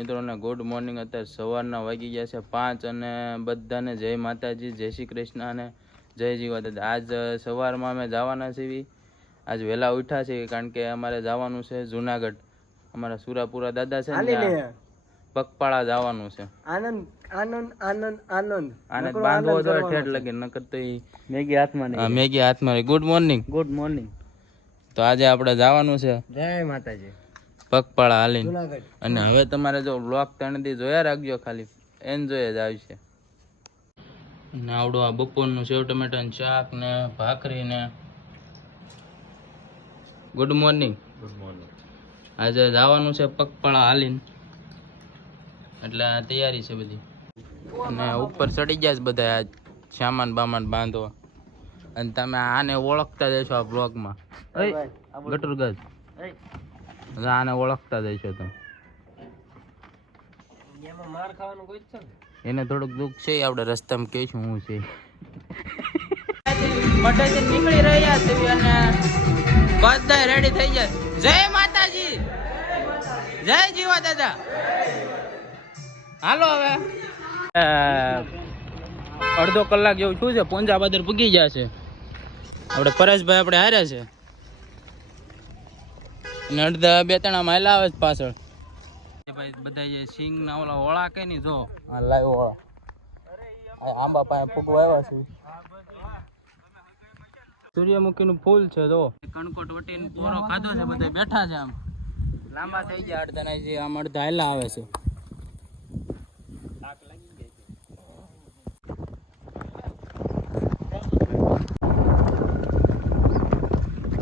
મિત્રોને good morning. અત્યારે સવારના વાગી ગયા છે 5 અને બધાને જય માતાજી, જય શ્રી કૃષ્ણ અને જય જીવા દાદા. આજ સવારમાં અમે જવાના છીએ. આજ વહેલા ઉઠ્યા છીએ કારણ કે અમારે જવાનું છે જુનાગઢ. અમારા સુરાપુરા દાદા છે ને પગપાળા જવાનું છે. આનંદ આનંદ આનંદ આનંદ આને બાંધવો જોઈએ ઠેઠ લગી, નકર તો મેગી હાથમાં નહીં. મેગી હાથમાં નહીં. Good morning. Good morning. તો આજે આપણે જવાનું છે જય માતાજી પગપાળા હાલીને. અને હવે તમારે જો બ્લોગ 3 દી જોયા રાખજો, ખાલી એન્જોય જ આવશે. ને આવડું આ બપોરનું સેવ ટમેટાનું શાક ને ભાખરી ને. Good morning. Good morning. આજે જવાનું છે પગપાળા હાલીને, એટલે આ તૈયારી છે બધી. અને ઉપર ચડી ગયા છે બધા આ સામાન બામાન બાંધવા. અને તમે આને ઓળખતા જશો આ બ્લોગમાં. ગટરગજ આને ઓળખતા જશો તમે. એને થોડુંક દુઃખ છે, આપણે રસ્તામાં કહીશું હું છે. મઠેથી નીકળી રહ્યા છે અને બધા રેડી થઈ જાય. જય માતાજી, જય જીવા દાદા. હાલો હવે અડધો કલાક જેવું શું છે, પોંજાબાદર પૂગી ગયા છે. આપણે પરેશભાઈ આપણે હાર્યા છે અને અડધા 2-3 માયલા આવે છે પાછળ. ભાઈ બધા જે સિંગ ના ઓલા ઓળા કઈ નહીં, જો આ લાઈવ ઓળા આંબા પાસે ફૂગવા આવ્યા છે. સૂર્યમુખી નું ફૂલ છે, જો કણકોટ વટીને પોરો ખાધો છે. બધા બેઠા છે, આમ લાંબા થઈ ગયા અડધા જે આમ અડધા હાલા આવે છે.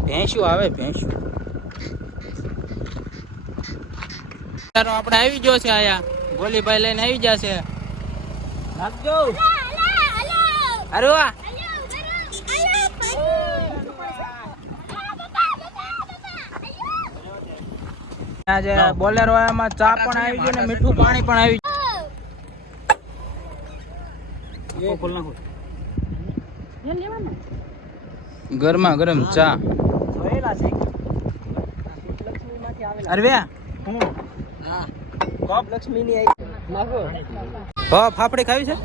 ભેંસું આવે, ભેંસું આપણે આવી ગયો છે. આયા ગોલીભાઈ લઈને આવી જશે. લાગજો અરે વાહ. આજે બોલેરો એમાં ચા પણ આવી ગયો ને મીઠું પાણી પણ આવી ગયું. ગરમા ગરમ ચા. અરે ફાફડી ખાવી છે?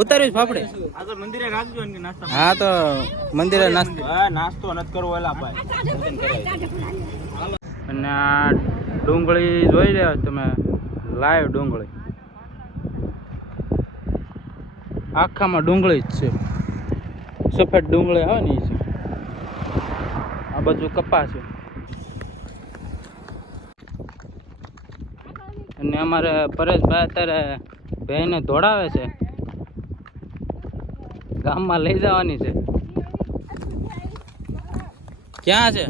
ઉતારવી ફાફડી? હા તો મંદિરે નાસ્તો નથી કરવો. અને આ ડુંગળી જોઈ રહ્યા તમે, લાઈવ ડુંગળી. આખામાં ડુંગળી જ છે, સફેદ ડુંગળી આવે ને એ છે. આ બાજુ કપા છે. અને અમારે પરેશભાઈ અત્યારે ભાઈને દોડાવે છે, ગામમાં લઈ જવાની છે. ક્યાં છે?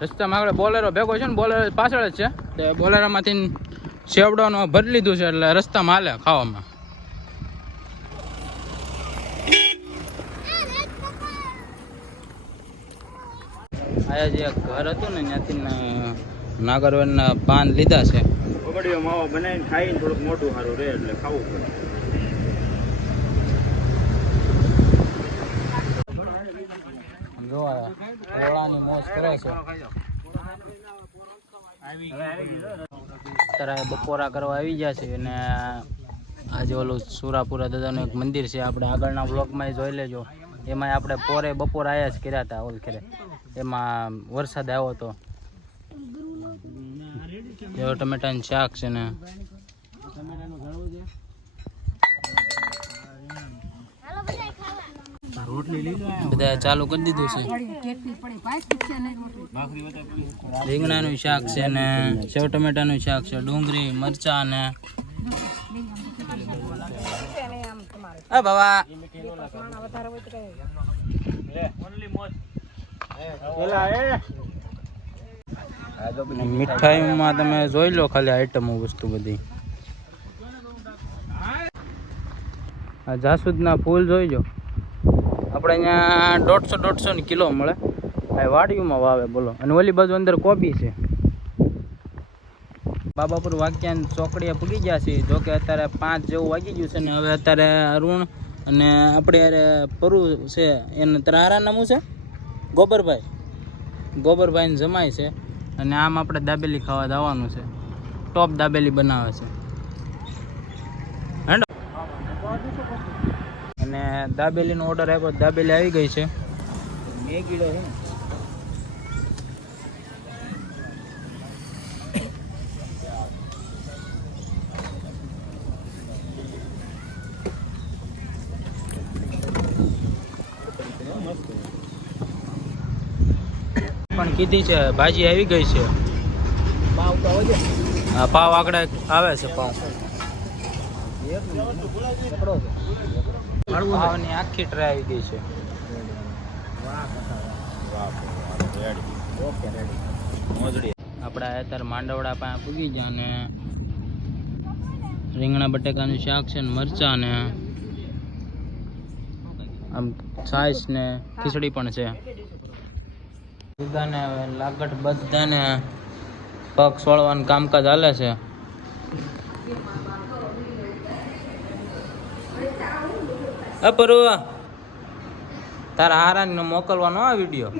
રસ્તામાં આગળ બોલેરો ભેગો છે ને, બોલેરો પાછળ જ છે. તે બોલેરામાંથી સેવડાનો ભરી લીધું છે, એટલે રસ્તામાં હાલે ખાવામાં. આયા જે ઘર હતું ને ત્યાંથી નાગરવેલના પાન લીધા છે. પગડીઓ માવો બનાવીને ખાઈને થોડુંક મોટું સારું રહે એટલે ખાવું પડે. જોવાની મોજ કરે છે. અત્યારે બપોરા કરવા આવી ગયા છે. અને આજે ઓલું સુરાપુરા દાદાનું એક મંદિર છે, આપણે આગળના બ્લોગમાં જોઈ લેજો. એમાં આપણે બપોર આયા જ કર્યા હતા ઓલ ખેરે. એમાં વરસાદ આવ્યો હતો. એવો ટમેટાનું શાક છે ને બધા ચાલુ કરી દીધું છે. રીંગણાનું શાક છે ને સેવ ટમેટાનું શાક છે, ડુંગળી મરચા ને બાબા મીઠાઈમાં તમે જોઈ લો ખાલી આઈટમો વસ્તુ બધી. આ જાસૂદના ફૂલ જોઈજો. આપણે અહીંયા 150 કિલો મળે. આ વાડીઓમાં વાવે બોલો. અને ઓલી બાજુ અંદર કોબી છે. બાબાપુર વાગ્યાન ચોકડીએ પૂગી ગયા છે. જોકે અત્યારે 5 જેવું વાગી ગયું છે ને હવે અત્યારે અરુણ અને આપણે યાર પરું છે એને તારા નામ છે ગોબરભાઈને જમાય છે અને આમ આપણે દાબેલી ખાવા જવાનું છે. ટોપ દાબેલી બનાવે છે હેંડો. અને દાબેલીનો ઓર્ડર આપ્યો, દાબેલી આવી ગઈ છે. મેગીડો છે પણ કીધી છે. ભાજી આવી ગઈ છે. હા પાવ આગળ આવે છે. પાવની આખી ટ્રે આવી ગઈ છે. આપણે અત્યારે માંડવડા પાસે પૂગી ગયા અને રીંગણા બટેકાનું શાક છે ને મરચાં ને આમ છાશ ને ખીચડી પણ છે. બધાને લાગટ બધાને પગ સોળવાનું કામકાજ હાલે છે. પરુવા તારા હારાને મોકલવાનો આ વિડીયો.